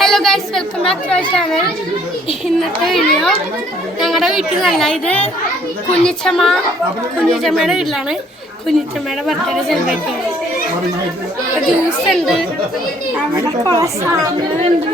Hello guys, welcome back to our channel. ഇന്നത്തെ video ഞങ്ങളുടെ വീട്ടിൽ നല്ല ഇത് കുഞ്ഞിച്ചമ്മയുടെ വീട്ടിലാണ്. കുഞ്ഞിച്ചമ്മയുടെ ബർത്ത്ഡേ സെലിബ്രേറ്റ് ചെയ്യുന്നത്. ജ്യൂസ് ഉണ്ട്, അവിടെ കുറേ സാധനങ്ങളുണ്ട്.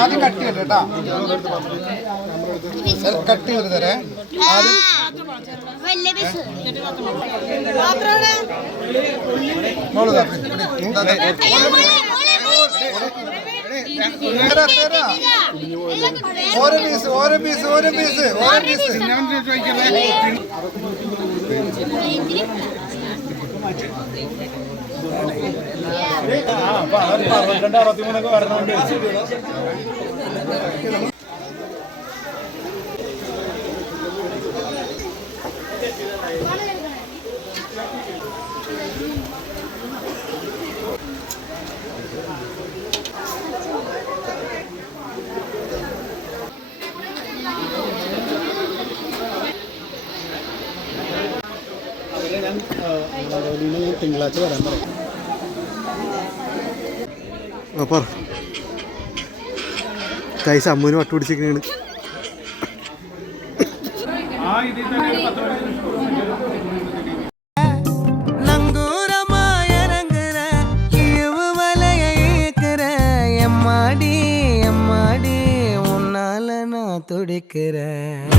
ആദ്യം കട്ട് ചെയ്യട്ടോ, കട്ട് ചെയ്ത് തരേ. ഓരോ പീസ് ഓരോ പീസ് ഓരോ പീസ് ഓരോ പീസ് വരണോണ്ട് തിങ്കളാഴ്ച വരാൻ പറയും. കൈസ് അമ്മൂന് വട്ടു പിടിച്ചിരിക്കണ எம்மாடி எம்மாடி உன்னால நான் துடிக்கிறேன்.